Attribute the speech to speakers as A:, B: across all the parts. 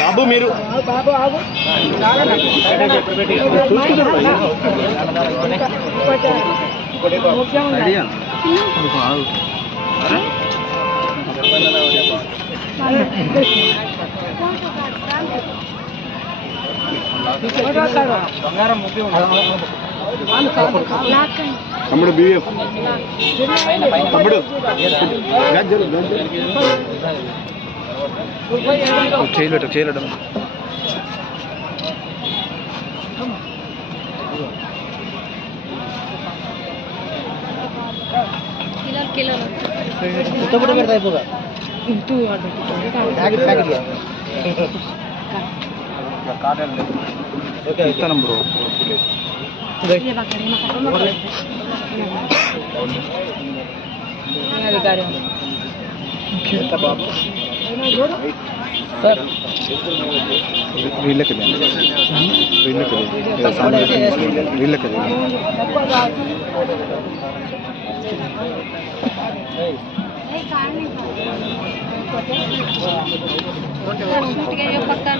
A: బాబు మీరు బాబు ఆగు చూసుకుంటారు తమ్ముడు బీఎఫ్ తమ్ముడు చేయలేట చేయలేటం ఇంత
B: కూడా పెడతా అయిపోగా ఇంటూ ప్యాకెట్ ప్యాకెట్
A: ఇస్తాను బ్రో వీళ్ళకి వీళ్ళకి వీళ్ళకి పక్కన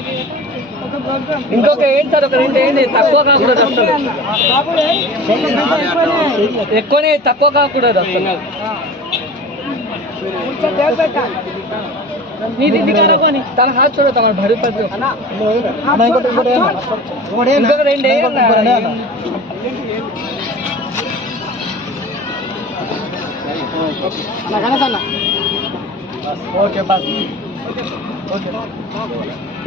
B: ఇంకొక ఏంటి సార్ ఒక రెండు ఏంటి తక్కువ కాకూడదు అసలు ఎక్కువనే తక్కువ కాకూడదు అసలు తనహా చూడ తమ భరి ఇంకొక రెండు ఓకే బాస్ ఓకే